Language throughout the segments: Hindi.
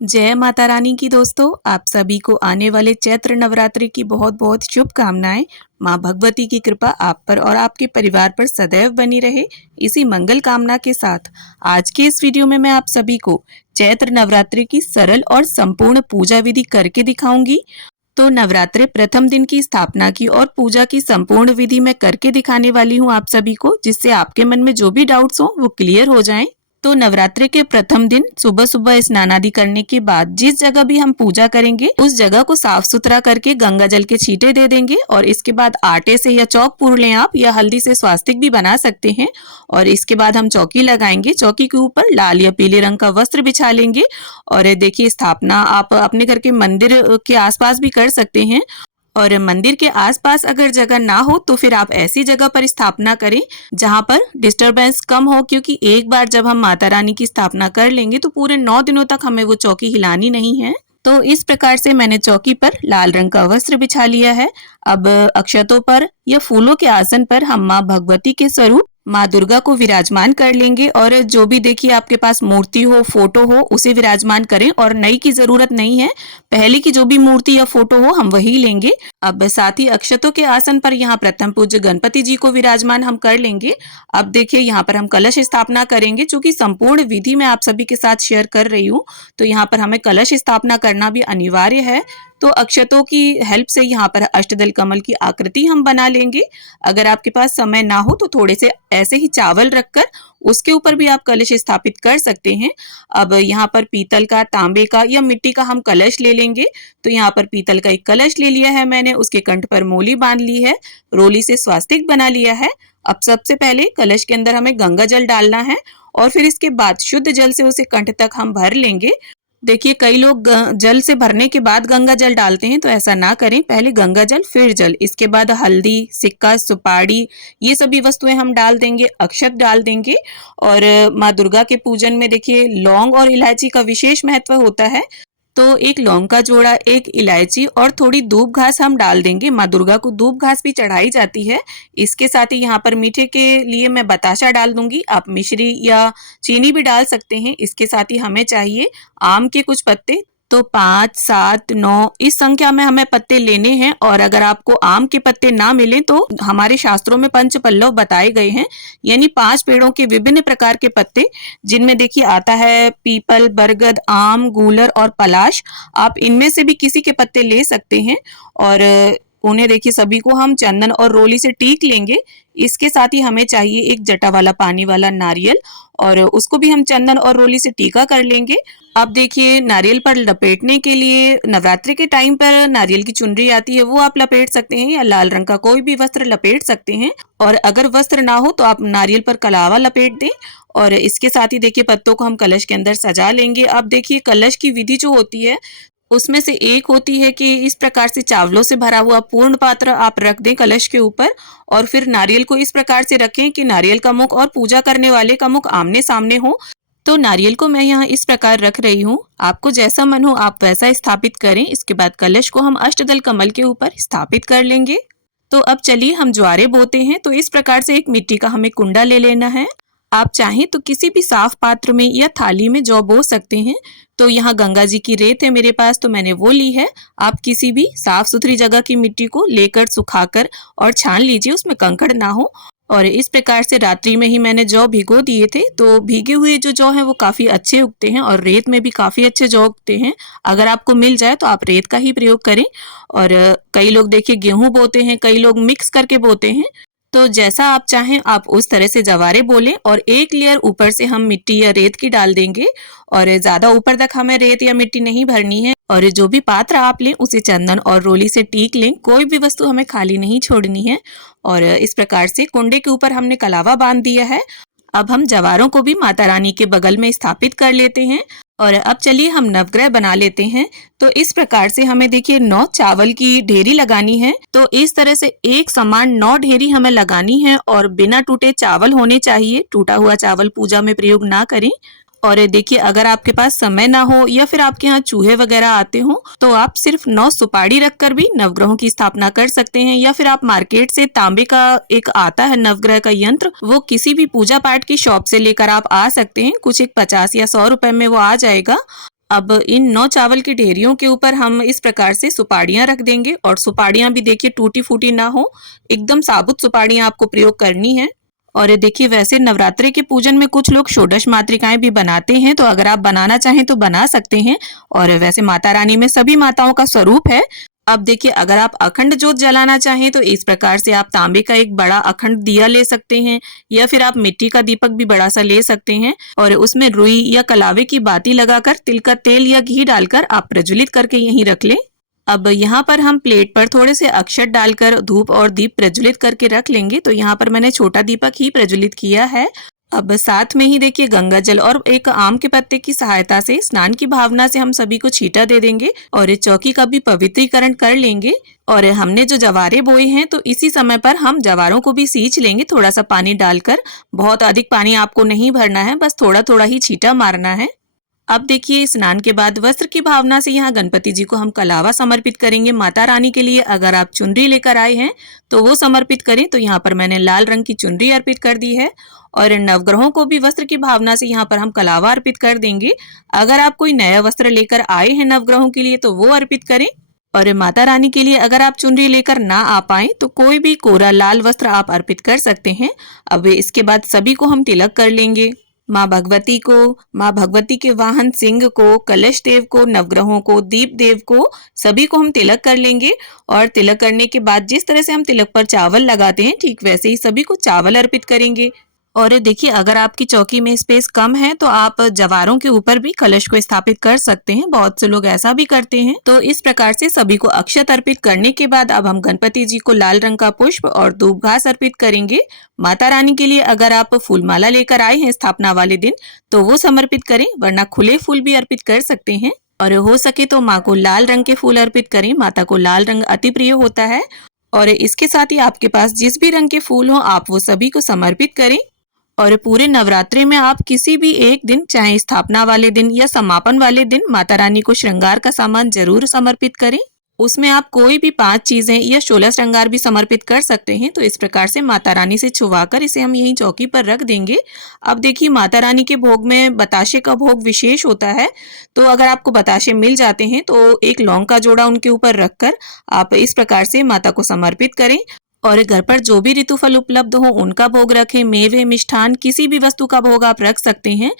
जय माता रानी की दोस्तों, आप सभी को आने वाले चैत्र नवरात्रि की बहुत बहुत शुभकामनाएं। माँ भगवती की कृपा आप पर और आपके परिवार पर सदैव बनी रहे, इसी मंगल कामना के साथ आज के इस वीडियो में मैं आप सभी को चैत्र नवरात्रि की सरल और संपूर्ण पूजा विधि करके दिखाऊंगी। तो नवरात्रि प्रथम दिन की स्थापना की और पूजा की संपूर्ण विधि मैं करके दिखाने वाली हूँ आप सभी को, जिससे आपके मन में जो भी डाउट्स हो वो क्लियर हो जाएं। तो नवरात्रि के प्रथम दिन सुबह सुबह स्नान आदि करने के बाद जिस जगह भी हम पूजा करेंगे उस जगह को साफ सुथरा करके गंगा जल के छींटे दे देंगे और इसके बाद आटे से या चौक पूर लें आप, या हल्दी से स्वास्तिक भी बना सकते हैं। और इसके बाद हम चौकी लगाएंगे, चौकी के ऊपर लाल या पीले रंग का वस्त्र बिछा लेंगे। और देखिए, स्थापना आप अपने घर के मंदिर के आसपास भी कर सकते हैं, और मंदिर के आसपास अगर जगह ना हो तो फिर आप ऐसी जगह पर स्थापना करें जहां पर डिस्टरबेंस कम हो, क्योंकि एक बार जब हम माता रानी की स्थापना कर लेंगे तो पूरे 9 दिनों तक हमें वो चौकी हिलानी नहीं है। तो इस प्रकार से मैंने चौकी पर लाल रंग का वस्त्र बिछा लिया है। अब अक्षतों पर या फूलों के आसन पर हम माँ भगवती के स्वरूप माँ दुर्गा को विराजमान कर लेंगे, और जो भी देखिए आपके पास मूर्ति हो, फोटो हो, उसे विराजमान करें और नई की जरूरत नहीं है। पहले की जो भी मूर्ति या फोटो हो हम वही लेंगे। अब साथ ही अक्षतों के आसन पर यहाँ प्रथम पूज्य गणपति जी को विराजमान हम कर लेंगे। अब देखिए, यहाँ पर हम कलश स्थापना करेंगे। चूंकि संपूर्ण विधि मैं आप सभी के साथ शेयर कर रही हूँ तो यहाँ पर हमें कलश स्थापना करना भी अनिवार्य है। तो अक्षतों की हेल्प से यहाँ पर अष्टदल कमल की आकृति हम बना लेंगे। अगर आपके पास समय ना हो तो थोड़े से ऐसे ही चावल रखकर उसके ऊपर भी आप कलश स्थापित कर सकते हैं। अब यहाँ पर पीतल का, तांबे का या मिट्टी का हम कलश ले लेंगे। तो यहाँ पर पीतल का एक कलश ले लिया है मैंने, उसके कंठ पर मोली बांध ली है, रोली से स्वास्तिक बना लिया है। अब सबसे पहले कलश के अंदर हमें गंगा जल डालना है और फिर इसके बाद शुद्ध जल से उसे कंठ तक हम भर लेंगे। देखिए, कई लोग जल से भरने के बाद गंगा जल डालते हैं, तो ऐसा ना करें। पहले गंगा जल फिर जल, इसके बाद हल्दी, सिक्का, सुपारी, ये सभी वस्तुएं हम डाल देंगे, अक्षत डाल देंगे। और माँ दुर्गा के पूजन में देखिए लौंग और इलायची का विशेष महत्व होता है। तो एक लौंग का जोड़ा, एक इलायची और थोड़ी दूब घास हम डाल देंगे। माँ दुर्गा को दूब घास भी चढ़ाई जाती है। इसके साथ ही यहाँ पर मीठे के लिए मैं बताशा डाल दूंगी, आप मिश्री या चीनी भी डाल सकते हैं। इसके साथ ही हमें चाहिए आम के कुछ पत्ते। तो 5, 7, 9 इस संख्या में हमें पत्ते लेने हैं। और अगर आपको आम के पत्ते ना मिले तो हमारे शास्त्रों में पंच पल्लव बताए गए हैं, यानी 5 पेड़ों के विभिन्न प्रकार के पत्ते, जिनमें देखिए आता है पीपल, बरगद, आम, गूलर और पलाश। आप इनमें से भी किसी के पत्ते ले सकते हैं और उन्हें देखिए सभी को हम चंदन और रोली से टीक लेंगे। इसके साथ ही हमें चाहिए एक जटा वाला पानी वाला नारियल, और उसको भी हम चंदन और रोली से टीका कर लेंगे। अब देखिए, नारियल पर लपेटने के लिए नवरात्रि के टाइम पर नारियल की चुनरी आती है, वो आप लपेट सकते हैं, या लाल रंग का कोई भी वस्त्र लपेट सकते हैं। और अगर वस्त्र ना हो तो आप नारियल पर कलावा लपेट दें। और इसके साथ ही देखिए पत्तों को हम कलश के अंदर सजा लेंगे। अब देखिए, कलश की विधि जो होती है उसमें से एक होती है कि इस प्रकार से चावलों से भरा हुआ पूर्ण पात्र आप रख दें कलश के ऊपर, और फिर नारियल को इस प्रकार से रखें कि नारियल का मुख और पूजा करने वाले का मुख आमने सामने हो। तो नारियल को मैं यहाँ इस प्रकार रख रही हूँ, आपको जैसा मन हो आप वैसा स्थापित करें। इसके बाद कलश को हम अष्टदल कमल के ऊपर स्थापित कर लेंगे। तो अब चलिए हम ज्वारे बोते हैं। तो इस प्रकार से एक मिट्टी का हमें कुंडा ले लेना है। आप चाहें तो किसी भी साफ पात्र में या थाली में जौ बो सकते हैं। तो यहाँ गंगा जी की रेत है मेरे पास, तो मैंने वो ली है। आप किसी भी साफ सुथरी जगह की मिट्टी को लेकर सुखाकर और छान लीजिए, उसमें कंकड़ ना हो। और इस प्रकार से रात्रि में ही मैंने जौ भिगो दिए थे। तो भीगे हुए जो जौ हैं वो काफी अच्छे उगते हैं और रेत में भी काफी अच्छे जौ उगते हैं। अगर आपको मिल जाए तो आप रेत का ही प्रयोग करें। और कई लोग देखिए गेहूं बोते हैं, कई लोग मिक्स करके बोते हैं। तो जैसा आप चाहें आप उस तरह से जवारे बोलें, और एक लेयर ऊपर से हम मिट्टी या रेत की डाल देंगे। और ज्यादा ऊपर तक हमें रेत या मिट्टी नहीं भरनी है। और जो भी पात्र आप लें उसे चंदन और रोली से टीक लें, कोई भी वस्तु हमें खाली नहीं छोड़नी है। और इस प्रकार से कुंडे के ऊपर हमने कलावा बांध दिया है। अब हम जवारों को भी माता रानी के बगल में स्थापित कर लेते हैं। और अब चलिए हम नवग्रह बना लेते हैं। तो इस प्रकार से हमें देखिए 9 चावल की ढेरी लगानी है। तो इस तरह से एक समान 9 ढेरी हमें लगानी है, और बिना टूटे चावल होने चाहिए। टूटा हुआ चावल पूजा में प्रयोग ना करें। और देखिए, अगर आपके पास समय ना हो या फिर आपके यहाँ चूहे वगैरह आते हो तो आप सिर्फ 9 सुपारी रखकर भी नवग्रहों की स्थापना कर सकते हैं। या फिर आप मार्केट से तांबे का एक आता है नवग्रह का यंत्र, वो किसी भी पूजा पाठ की शॉप से लेकर आप आ सकते हैं। कुछ एक 50 या 100 रुपए में वो आ जाएगा। अब इन 9 चावल की ढेरियों के ऊपर हम इस प्रकार से सुपाड़ियाँ रख देंगे और सुपाड़ियाँ भी देखिए टूटी-फूटी ना हो, एकदम साबुत सुपाड़ियाँ आपको प्रयोग करनी है। और ये देखिए वैसे नवरात्रि के पूजन में कुछ लोग षोडश मातृकाएँ भी बनाते हैं, तो अगर आप बनाना चाहें तो बना सकते हैं और वैसे माता रानी में सभी माताओं का स्वरूप है। अब देखिए अगर आप अखंड जोत जलाना चाहें तो इस प्रकार से आप तांबे का एक बड़ा अखंड दिया ले सकते हैं या फिर आप मिट्टी का दीपक भी बड़ा सा ले सकते हैं और उसमें रुई या कलावे की बाती लगाकर तिल का तेल या घी डालकर आप प्रज्वलित करके यहीं रख लें। अब यहाँ पर हम प्लेट पर थोड़े से अक्षत डालकर धूप और दीप प्रज्वलित करके रख लेंगे। तो यहाँ पर मैंने छोटा दीपक ही प्रज्वलित किया है। अब साथ में ही देखिए गंगा जल और एक आम के पत्ते की सहायता से स्नान की भावना से हम सभी को छींटा दे देंगे और चौकी का भी पवित्रीकरण कर लेंगे। और हमने जो जवारे बोए हैं तो इसी समय पर हम जवारों को भी सींच लेंगे थोड़ा सा पानी डालकर। बहुत अधिक पानी आपको नहीं भरना है, बस थोड़ा थोड़ा ही छींटा मारना है। अब देखिए स्नान के बाद वस्त्र की भावना से यहाँ गणपति जी को हम कलावा समर्पित करेंगे। माता रानी के लिए अगर आप चुनरी लेकर आए हैं तो वो समर्पित करें। तो यहाँ पर मैंने लाल रंग की चुनरी अर्पित कर दी है और नवग्रहों को भी वस्त्र की भावना से यहाँ पर हम कलावा अर्पित कर देंगे। अगर आप कोई नया वस्त्र लेकर आए हैं नवग्रहों के लिए तो वो अर्पित करें और माता रानी के लिए अगर आप चुनरी लेकर ना आ पाए तो कोई भी कोरा लाल वस्त्र आप अर्पित कर सकते हैं। अब इसके बाद सभी को हम तिलक कर लेंगे। माँ भगवती को, माँ भगवती के वाहन सिंह को, कलश देव को, नवग्रहों को, दीप देव को, सभी को हम तिलक कर लेंगे। और तिलक करने के बाद जिस तरह से हम तिलक पर चावल लगाते हैं ठीक वैसे ही सभी को चावल अर्पित करेंगे। और देखिए अगर आपकी चौकी में स्पेस कम है तो आप जवारों के ऊपर भी कलश को स्थापित कर सकते हैं। बहुत से लोग ऐसा भी करते हैं। तो इस प्रकार से सभी को अक्षत अर्पित करने के बाद अब हम गणपति जी को लाल रंग का पुष्प और धूप घास अर्पित करेंगे। माता रानी के लिए अगर आप फूलमाला लेकर आए हैं स्थापना वाले दिन तो वो समर्पित करें, वरना खुले फूल भी अर्पित कर सकते हैं। और हो सके तो माँ को लाल रंग के फूल अर्पित करें। माता को लाल रंग अति प्रिय होता है और इसके साथ ही आपके पास जिस भी रंग के फूल हो आप वो सभी को समर्पित करें। और पूरे नवरात्रि में आप किसी भी एक दिन, चाहे स्थापना वाले दिन या समापन वाले दिन, माता रानी को श्रृंगार का सामान जरूर समर्पित करें। उसमें आप कोई भी 5 चीजें या 16 श्रृंगार भी समर्पित कर सकते हैं। तो इस प्रकार से माता रानी से छुवाकर इसे हम यहीं चौकी पर रख देंगे। अब देखिए माता रानी के भोग में बताशे का भोग विशेष होता है। तो अगर आपको बताशे मिल जाते हैं तो एक लौंग का जोड़ा उनके ऊपर रखकर आप इस प्रकार से माता को समर्पित करें। और घर पर जो भी ऋतुफल उपलब्ध हो उनका भोग रखें। मेवे, मिष्ठान, किसी भी वस्तु का भोग आप रख सकते हैं।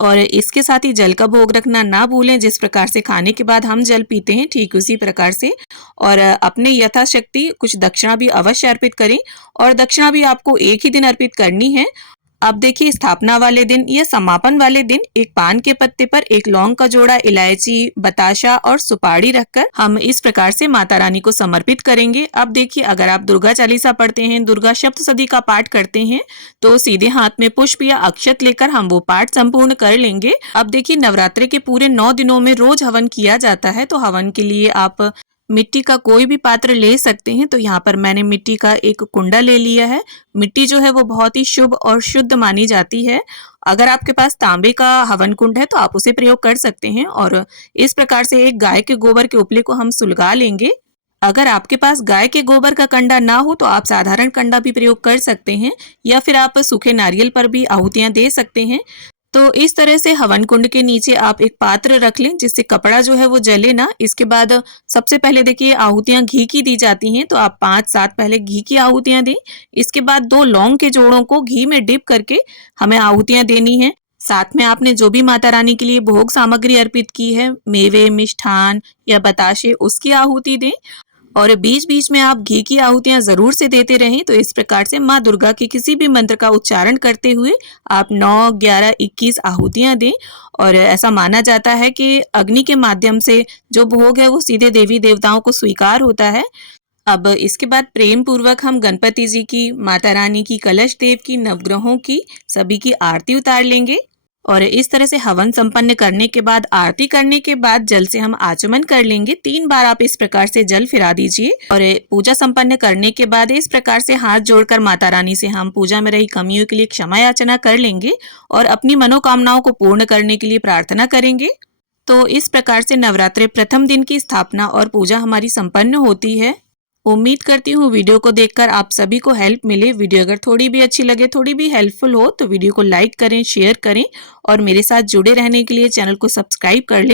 और इसके साथ ही जल का भोग रखना ना भूलें। जिस प्रकार से खाने के बाद हम जल पीते हैं ठीक उसी प्रकार से। और अपने यथाशक्ति कुछ दक्षिणा भी अवश्य अर्पित करें और दक्षिणा भी आपको एक ही दिन अर्पित करनी है। अब देखिए स्थापना वाले दिन या समापन वाले दिन एक पान के पत्ते पर एक लौंग का जोड़ा, इलायची, बताशा और सुपारी रखकर हम इस प्रकार से माता रानी को समर्पित करेंगे। अब देखिए अगर आप दुर्गा चालीसा पढ़ते हैं, दुर्गा सप्तशती का पाठ करते हैं तो सीधे हाथ में पुष्प या अक्षत लेकर हम वो पाठ संपूर्ण कर लेंगे। अब देखिए नवरात्रि के पूरे 9 दिनों में रोज हवन किया जाता है। तो हवन के लिए आप मिट्टी का कोई भी पात्र ले सकते हैं। तो यहाँ पर मैंने मिट्टी का एक कुंडा ले लिया है। मिट्टी जो है वो बहुत ही शुभ और शुद्ध मानी जाती है। अगर आपके पास तांबे का हवन कुंड है तो आप उसे प्रयोग कर सकते हैं। और इस प्रकार से एक गाय के गोबर के उपले को हम सुलगा लेंगे। अगर आपके पास गाय के गोबर का कंडा ना हो तो आप साधारण कंडा भी प्रयोग कर सकते हैं या फिर आप सूखे नारियल पर भी आहुतियां दे सकते हैं। तो इस तरह से हवन कुंड के नीचे आप एक पात्र रख लें जिससे कपड़ा जो है वो जले ना। इसके बाद सबसे पहले देखिए आहुतियां घी की दी जाती हैं। तो आप 5-7 पहले घी की आहुतियां दें। इसके बाद 2 लौंग के जोड़ों को घी में डिप करके हमें आहुतियां देनी है। साथ में आपने जो भी माता रानी के लिए भोग सामग्री अर्पित की है, मेवे, मिष्ठान या बताशे, उसकी आहुति दें। और बीच बीच में आप घी की आहुतियां जरूर से देते रहें। तो इस प्रकार से माँ दुर्गा के किसी भी मंत्र का उच्चारण करते हुए आप 9, 11, 21 आहुतियां दें। और ऐसा माना जाता है कि अग्नि के माध्यम से जो भोग है वो सीधे देवी देवताओं को स्वीकार होता है। अब इसके बाद प्रेम पूर्वक हम गणपति जी की, माता रानी की, कलश देव की, नवग्रहों की, सभी की आरती उतार लेंगे। और इस तरह से हवन संपन्न करने के बाद, आरती करने के बाद जल से हम आचमन कर लेंगे। 3 बार आप इस प्रकार से जल फिरा दीजिए। और पूजा संपन्न करने के बाद इस प्रकार से हाथ जोड़कर माता रानी से हम पूजा में रही कमियों के लिए क्षमा याचना कर लेंगे और अपनी मनोकामनाओं को पूर्ण करने के लिए प्रार्थना करेंगे। तो इस प्रकार से नवरात्रि प्रथम दिन की स्थापना और पूजा हमारी संपन्न होती है। उम्मीद करती हूँ वीडियो को देखकर आप सभी को हेल्प मिले। वीडियो अगर थोड़ी भी अच्छी लगे, थोड़ी भी हेल्पफुल हो तो वीडियो को लाइक करें, शेयर करें और मेरे साथ जुड़े रहने के लिए चैनल को सब्सक्राइब कर लें।